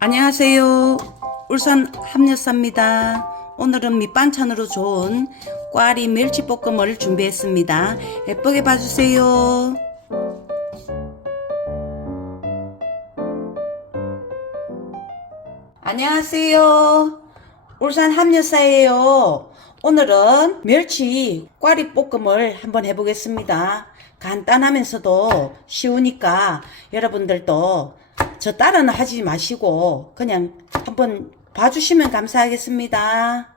안녕하세요. 울산 함여사입니다. 오늘은 밑반찬으로 좋은 꽈리 멸치볶음을 준비했습니다. 예쁘게 봐주세요. 안녕하세요. 울산 함여사예요. 오늘은 멸치 꽈리 볶음을 한번 해보겠습니다. 간단하면서도 쉬우니까 여러분들도 저 따라는 하지 마시고 그냥 한번 봐주시면 감사하겠습니다.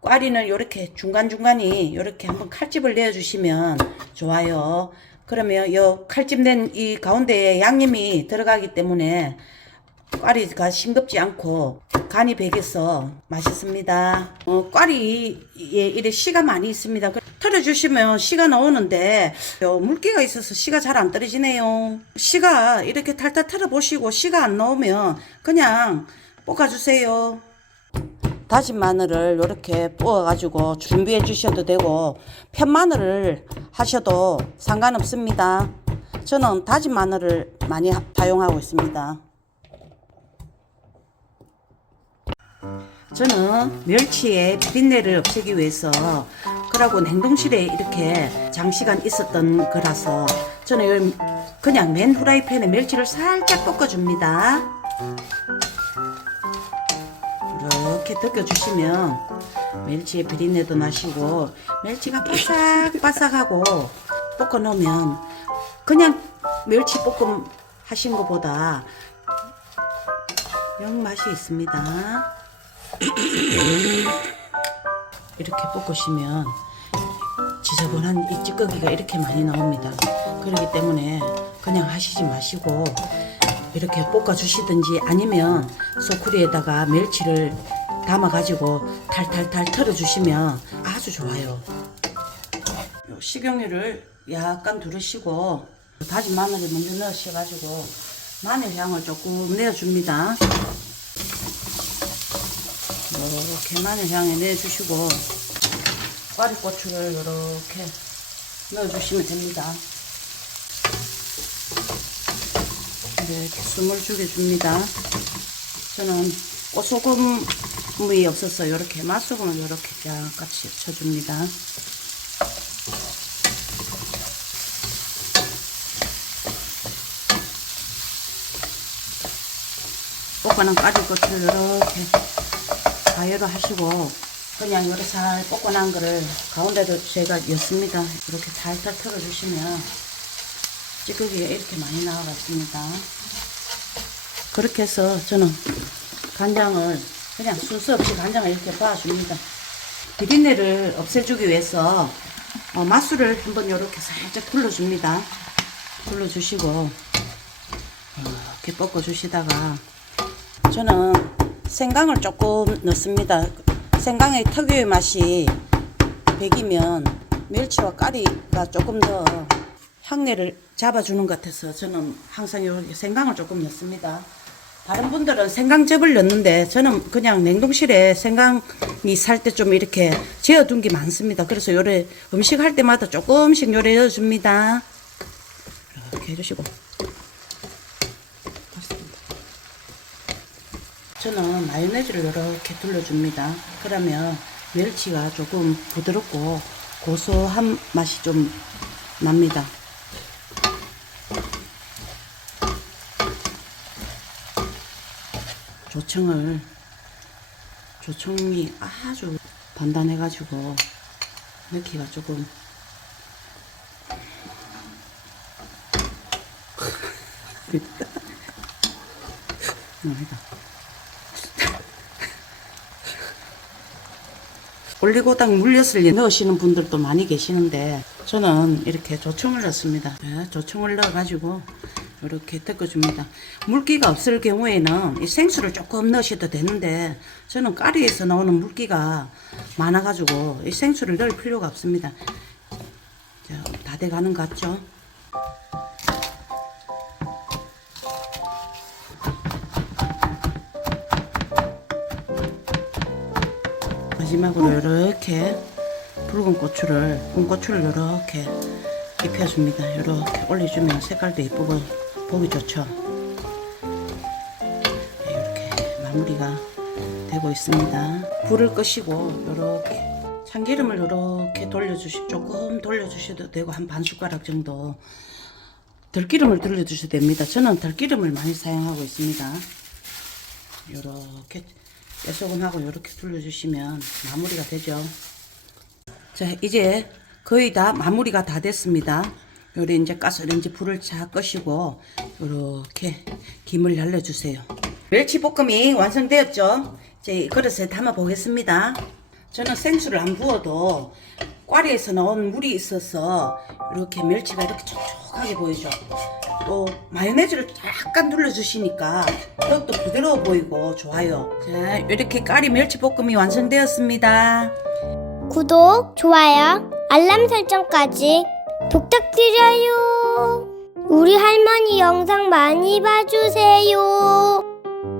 꽈리는 이렇게 중간중간이 이렇게 한번 칼집을 내어주시면 좋아요. 그러면 요 칼집 낸 이 가운데에 양념이 들어가기 때문에 꽈리가 싱겁지 않고 간이 배겨서 맛있습니다. 어, 꽈리에 이래 씨가 많이 있습니다. 그- 털어주시면 씨가 나오는데 요 물기가 있어서 씨가 잘 안 떨어지네요. 씨가 이렇게 탈탈 털어보시고 씨가 안 나오면 그냥 볶아주세요. 다진 마늘을 이렇게 부어가지고 준비해 주셔도 되고 편마늘을 하셔도 상관없습니다. 저는 다진 마늘을 많이 하- 사용하고 있습니다. 저는 멸치의 비린내를 없애기 위해서 그러고 냉동실에 이렇게 장시간 있었던 거라서 저는 요- 그냥 맨 후라이팬에 멸치를 살짝 볶아줍니다. 이렇게 덮여주시면 멸치의 비린내도 나시고 멸치가 바삭바삭하고 볶아놓으면 그냥 멸치 볶음 하신 것보다 영 맛이 있습니다. 이렇게 볶으시면 지저분한 이 찌꺼기가 이렇게 많이 나옵니다. 그렇기 때문에 그냥 하시지 마시고 이렇게 볶아 주시든지 아니면 소쿠리에다가 멸치를 담아 가지고 탈탈탈 털어 주시면 아주 좋아요. 요 식용유를 약간 두르시고 다진 마늘을 먼저 넣으셔 가지고 마늘 향을 조금 내어 줍니다. 이렇게 마늘 향에 내주시고 꽈리고추를 이렇게 넣어주시면 됩니다. 이렇게 숨을 죽여줍니다. 저는 꽃소금이 없어서 이렇게 맛소금을 이렇게 약같이 쳐줍니다. 볶아놓은 꽈리고추를 이렇게 가열을 하시고 그냥 요렇게 살 볶고 난 거를 가운데도 제가 였습니다. 이렇게 살살 털어주시면 찌꺼기가 이렇게 많이 나와가 있습니다. 그렇게 해서 저는 간장을 그냥 순서 없이 간장을 이렇게 봐줍니다. 비린내를 없애주기 위해서 어, 맛술을 한번 이렇게 살짝 불러줍니다. 불러주시고 이렇게 볶아주시다가 저는 생강을 조금 넣습니다. 생강의 특유의 맛이 배기면 멸치와 까리가 조금 더 향내를 잡아주는 것 같아서 저는 항상 이렇게 생강을 조금 넣습니다. 다른 분들은 생강즙을 넣는데 저는 그냥 냉동실에 생강이 살 때 좀 이렇게 재어둔 게 많습니다. 그래서 요래 음식 할 때마다 조금씩 요래 넣어줍니다. 이렇게 해주시고. 저는 마요네즈를 이렇게 둘러줍니다. 그러면 멸치가 조금 부드럽고 고소한 맛이 좀 납니다. 조청을 조청이 아주 단단해가지고 넣기가 조금 아니다. 올리고당 물엿을 넣으시는 분들도 많이 계시는데 저는 이렇게 조청을 넣습니다. 네, 조청을 넣어가지고 이렇게 덮어줍니다. 물기가 없을 경우에는 이 생수를 조금 넣으셔도 되는데 저는 까리에서 나오는 물기가 많아가지고 이 생수를 넣을 필요가 없습니다. 자, 다 돼가는 것 같죠? 마지막으로 이렇게 붉은 고추를 군고추를 이렇게 입혀줍니다. 이렇게 올려주면 색깔도 예쁘고 보기 좋죠. 마무리가 되고 있습니다. 불을 끄시고 이렇게 참기름을 이렇게 돌려주시 조금 돌려주셔도 되고 한 반 숟가락 정도 들기름을 돌려주셔도 됩니다. 저는 들기름을 많이 사용하고 있습니다. 이렇게 깨소금하고 이렇게 돌려주시면 마무리가 되죠. 자 이제 거의 다 마무리가 다 됐습니다. 요리 이제 가스레인지 불을 잘 끄시고 이렇게 김을 날려주세요. 멸치 볶음이 완성되었죠? 이제 그릇에 담아 보겠습니다. 저는 생수를 안 부어도 꽈리에서 나온 물이 있어서 이렇게 멸치가 이렇게 촉촉하게 보이죠. 또 마요네즈를 약간 눌러주시니까 더욱더 부드러워 보이고 좋아요. 자 이렇게 까리 멸치 볶음이 완성되었습니다. 구독, 좋아요, 알람 설정까지 부탁드려요. 우리 할머니 영상 많이 봐주세요.